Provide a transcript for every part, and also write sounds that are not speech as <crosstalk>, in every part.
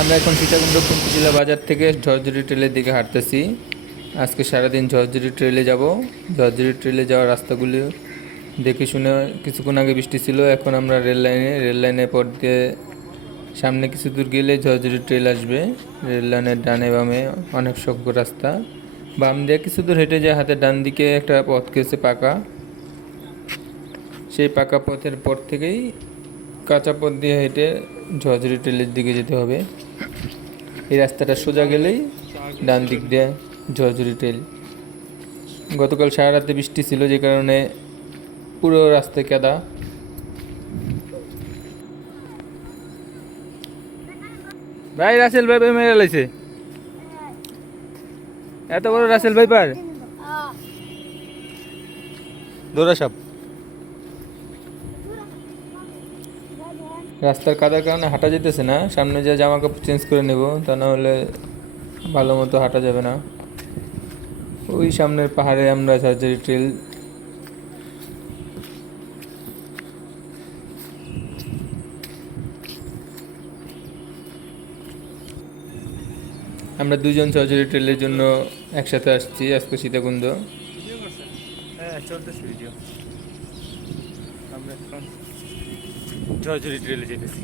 আমরা এখন সীতাকুণ্ড কুঞ্চিলা বাজার থেকে ঝরঝরি ট্রেলের দিকে হাঁটতেছি। আজকে সারাদিন ঝরঝরি ট্রেলে যাব। ঝরঝরি ট্রেলে যাওয়ার রাস্তাগুলি দেখে শুনে কিছুক্ষণ আগে বৃষ্টি ছিল। এখন আমরা রেল লাইনে, রেল লাইনের পর দিয়ে সামনে কিছু দূর গেলে ঝরঝরি ট্রেল আসবে। রেল লাইনের ডানে বামে অনেক সভ্য রাস্তা। বাম দিয়ে কিছু দূর হেঁটে যায়, হাতের ডান দিকে একটা পথ গেছে পাকা। সেই পাকা পথের পর থেকেই কাঁচা পথ দিয়ে হেঁটে ঝরঝরি ট্রেলের দিকে যেতে হবে। এই রাস্তাটা সোজা গেলেই ডান দিক দিয়ে ঝরঝরি ট্রেল। গতকাল সারা রাতে বৃষ্টি ছিল যে কারণে পুরো রাস্তায় কাদা ভাই রাসেল ভাই মেরে লাইছে। এত বড় রাসেল ভাই পার? দৌড়া সাপ। রাস্তার কাদার কারণে হাঁটা যেতেছে না। সামনে যা জামা কাপড় চেঞ্জ করে নেব, তা না হলে ভালো মতো হাঁটা যাবে না। ওই সামনের পাহাড়ে আমরা সার্জারি ট্রেল আমরা দুজন সার্জারি ট্রেলের জন্য একসাথে আসছি, আজকে সীতাকুণ্ড। হ্যাঁ চলতেছে ভিডিও আমরা ঝরঝরি ট্রেলে যেতেছি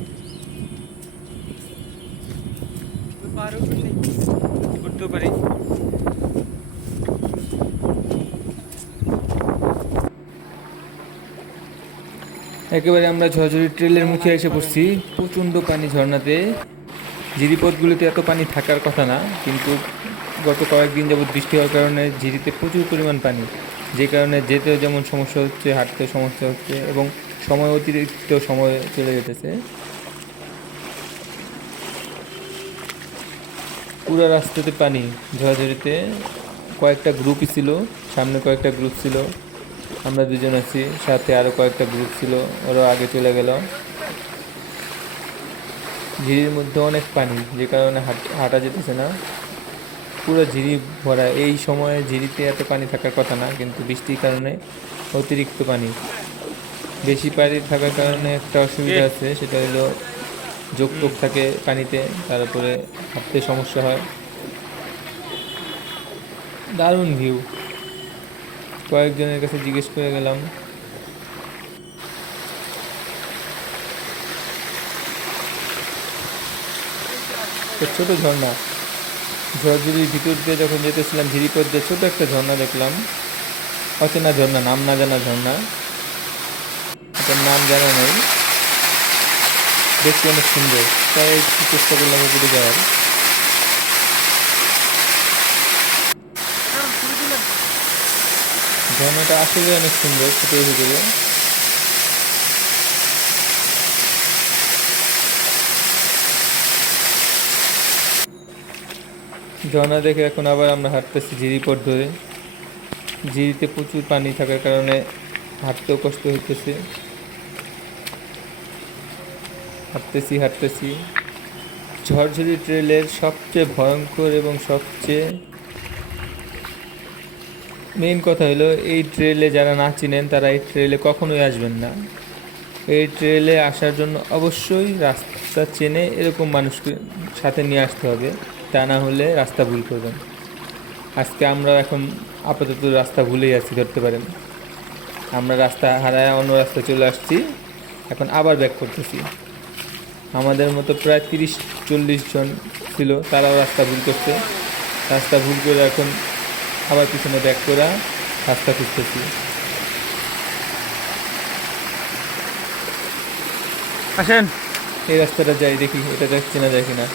উঠতেও পারি একেবারে আমরা ঝরঝরি ট্রেলের মুখে এসে পড়ছি। প্রচণ্ড পানি ঝর্ণাতে। ঝিরিপথগুলিতে এত পানি থাকার কথা না কিন্তু গত কয়েকদিন যাবৎ বৃষ্টি হওয়ার কারণে ঝিরিতে প্রচুর পরিমাণ পানি। যে কারণে যেতেও যেমন সমস্যা হচ্ছে হাঁটতেও সমস্যা হচ্ছে এবং সময় অতিরিক্ত সময় চলে যেতেছে। পুরো রাস্তাতে পানি, ঝড়ঝড়িতে। কয়েকটা গ্রুপই ছিল, সামনে কয়েকটা গ্রুপ ছিল। আমরা দুজন আছি, সাথে আরও কয়েকটা গ্রুপ ছিল ওরা আগে চলে গেল। ঝিরির মধ্যে অনেক পানি, যে কারণে হাঁট- হাঁটা যেতেছে না। পুরো ঝিরি ভরা, এই সময়ে ঝিরিতে এত পানি থাকার কথা না, কিন্তু বৃষ্টির কারণে অতিরিক্ত পানি। বেশি পানি থাকার কারণে একটা অসুবিধা আছে, সেটা হলো যোগ টোক থাকে পানিতে, তারপরে হাঁটতে সমস্যা হয়। দারুণ ভিউ। কয়েকজনের কাছে জিজ্ঞেস করে গেলাম। ছোট ঝর্ণা। ঝড়ঝড়ির ভিতর দিয়ে যখন যেতেছিলাম ঝিরিপথ দিয়ে ছোট একটা ঝর্ণা দেখলাম। অচেনা ঝর্ণা, নাম না জানা ঝর্ণা। এটার নাম জানা নেই। দেখতে অনেক সুন্দর। তাই একটু চেষ্টা করলাম উপরে যাওয়ার। ঝর্ণাটা আসলে অনেক সুন্দর ছোটোর ভিতরে ঝর্ণা দেখে এখন আবার আমরা হাঁটতেছি ঝিরিপথ ধরে। ঝিরিতে প্রচুর পানি থাকার কারণে হাঁটতেও কষ্ট হইতেছে। হাঁটতেছি হাঁটতেছি। ঝরঝরি ট্রেলের সবচেয়ে ভয়ঙ্কর এবং সবচেয়ে মেইন কথা হলো, এই ট্রেলে যারা না চিনেন, তারা এই ট্রেলে কখনোই আসবেন না। এই ট্রেলে আসার জন্য অবশ্যই রাস্তা চেনে এরকম মানুষকে সাথে নিয়ে আসতে হবে। তা না হলে রাস্তা ভুল করবেন। আজকে আমরা এখন আপাতত রাস্তা ভুলেই আছি, ধরতে পারেন। আমরা রাস্তা হারায় অন্য রাস্তায় চলে আসছি। এখন আবার ব্যাক করতেছি। আমাদের মতো প্রায় তিরিশ চল্লিশ জন ছিল তারাও রাস্তা ভুল করছে। রাস্তা ভুল করে এখন আবার পিছনে ব্যাক করে রাস্তা খুঁজতেছি। আসেন। এই রাস্তাটা যাই দেখি এটা দেখছি চেনা যায় কিনা।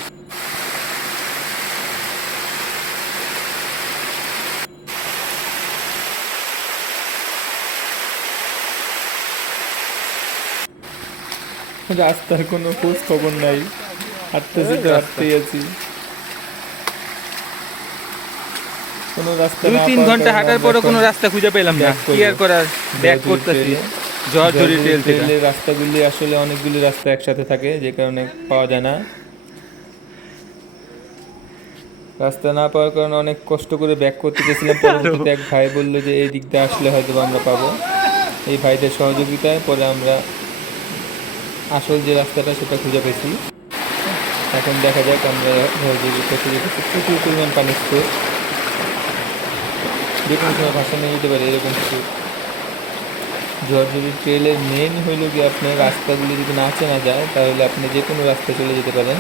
রাস্তার কোনো খোঁজ খবর নাই। হাঁটতেছি তো হাঁটতেই আছি। কোনো রাস্তা দুই তিন ঘণ্টা হাঁটার আমরা পরে কোনো রাস্তা খুঁজে পেলাম না। কি আর করার ব্যাক করতেছি। থেকে। ট্রেলের রাস্তাগুলি আসলে অনেকগুলি রাস্তা একসাথে থাকে যে কারণে পাওয়া যায় না। রাস্তা না পাওয়ার কারণে অনেক কষ্ট করে ব্যাক করতে গেছিলাম। <laughs> পরবর্তীতে এক ভাই বলল যে এই দিক দিয়ে আসলে হয়তো আমরা পাবো। এই ভাইদের সহযোগিতায় পরে আমরা আসল যে রাস্তাটা, সেটা খুঁজে পেয়েছি। এখন দেখা যাক আমরা যেতেছি প্রচুর পরিমাণ পানি স্রোত যে কোনো সময় ভাষা নিয়ে যেতে পারে এরকম স্রোত ঝড়ঝড়ি ট্রেলের মেন হইল কি আপনার রাস্তাগুলি যদি না চেনা যায়, তাহলে আপনি যে কোনো রাস্তায় চলে যেতে পারেন।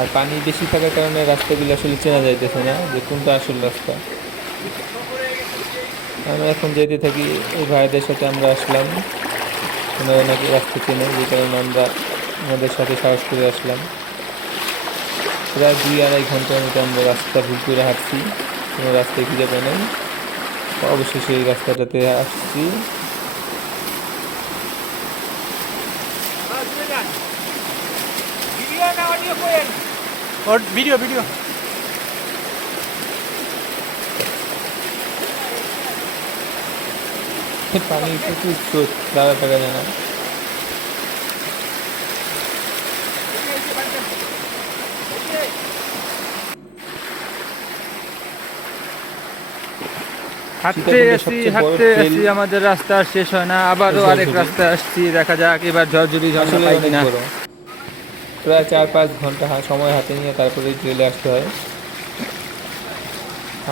আর পানি বেশি থাকার কারণে রাস্তাগুলি আসলে চেনা যাইতেছে না যে কোনটা আসল রাস্তা। আমরা এখন যেতে থাকি, এই ভাইদের সাথে আমরা আসলাম। ওনারা নাকি রাস্তা চেনে যে কারণে আমরা ওনাদের সাথে সাহস করে আসলাম। প্রায় দুই আড়াই ঘণ্টার মতো আমরা রাস্তা ভুল করে হাঁটছি, কোনো রাস্তায় খুঁজে পাই নাই। অবশেষে এই রাস্তাটাতে আসছি। ভিডিও ভিডিও <laughs> পানি প্রচুর স্রোত দাঁড়া থাকা যায় না হাঁটতে আসছি হাঁটতে আসছি আমাদের রাস্তা আর শেষ হয় না। আবারও আরেক রাস্তা আসছি দেখা যাক এবার পাই কিনা। প্রায় চার পাঁচ ঘণ্টা সময় হাতে নিয়ে তারপরে ট্রেলে আসতে হয়।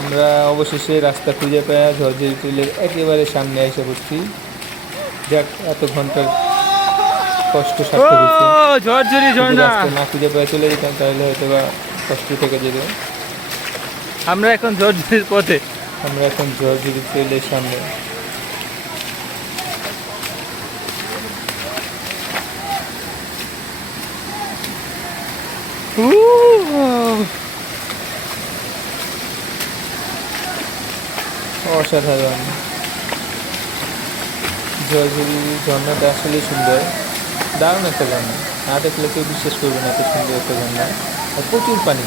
আমরা অবশেষে রাস্তা খুঁজে পেয়ে ঝরঝরি ট্রেলের একেবারে সামনে এসে পড়ছি। যাক এত ঘণ্টার কষ্ট ঝরঝরি ঝর্ণা। না খুঁজে পেয়ে চলে যেতাম তাহলে হয়তো বা কষ্ট থেকে যেত। আমরা এখন ঝরঝরির পথে। আমরা এখন ঝরঝরি ট্রেলের সামনে। অসাধারণ। ঝরঝরি ঝর্ণাটা আসলেই সুন্দর। দারুণ একটা ঝর্ণা। না দেখলে কেউ বিশ্বাস করবে না এত সুন্দর একটা ঝর্ণা। আর প্রচুর পানি।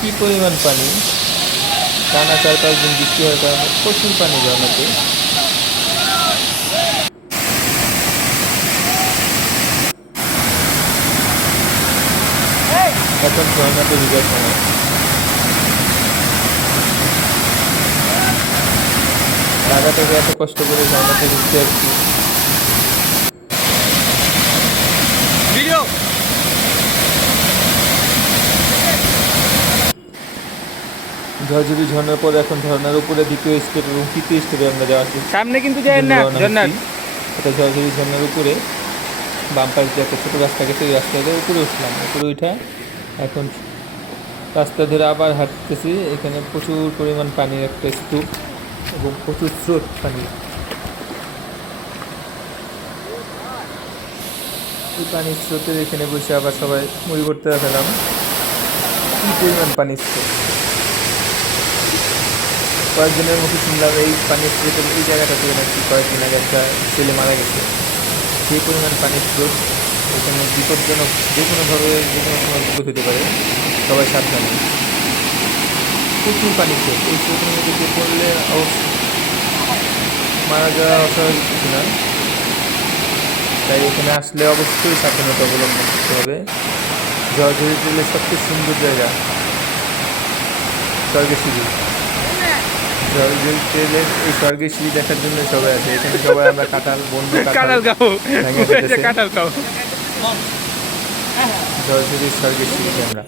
কী পরিমাণ পানি। টানা চার পাঁচ দিন বৃষ্টি হওয়ার কারণে প্রচুর পানি ঝর্ণাতে। এখন ঝর্ণাতে ভিজার সময়। ঢাকা থেকে এত কষ্ট করে ঝর্ণাতে ঘুরতে আসছি। ঝরঝরি ঝর্ণার পর এখন ঝর্ণার উপরে দ্বিতীয় স্টেপ এবং তৃতীয় স্টেপে আমরা যাওয়ার সামনে কিন্তু যায় না ঝর্ণার। এটা ঝরঝরি ঝর্ণার উপরে বাম পাশ দিয়ে একটা ছোটো রাস্তা গেছে ওই রাস্তাটার উপরে উঠলাম। উপরে উঠা এখন রাস্তা ধরে আবার হাঁটতেছি এখানে প্রচুর পরিমাণ পানির একটা স্তূপ। এবং প্রচুর স্রোত পানি। এই পানির স্রোতের এখানে বসে আবার সবাই মুড়ি করতে দেখালাম কী পরিমাণ পানির স্রোত? কয়েকজনের মুখে শুনলাম এই পানির স্রোতের এই জায়গাটা থেকে নাকি কয়েকদিন আগে একটা ছেলে মারা গেছে। সেই পরিমাণ পানির স্রোত, এখানে বিপজ্জনক যে কোনোভাবে যে কোনো সময় বিপদ হতে পারে। সবাই সাবধান। প্রচুর পানির স্রোত। এই স্রোতের মধ্যে পড়লে অবশ্য মারা যাওয়া অস্বাভাবিক কিছু না। তাই এখানে আসলে অবশ্যই সাবধানতা অবলম্বন করতে হবে। ঝড়ঝড়ি ট্রেলের সবচেয়ে সুন্দর জায়গা। স্বর্গের সিঁড়ি ট্রেলের এই স্বর্গের সিঁড়ি দেখার জন্য সবাই আছে এখানে সবাই আমরা কাঁঠাল বন্ধু কাঁঠাল খাব। <laughs> কাঁঠাল খাব। ঝড়ঝড়ির স্বর্গের সিঁড়িতে আমরা।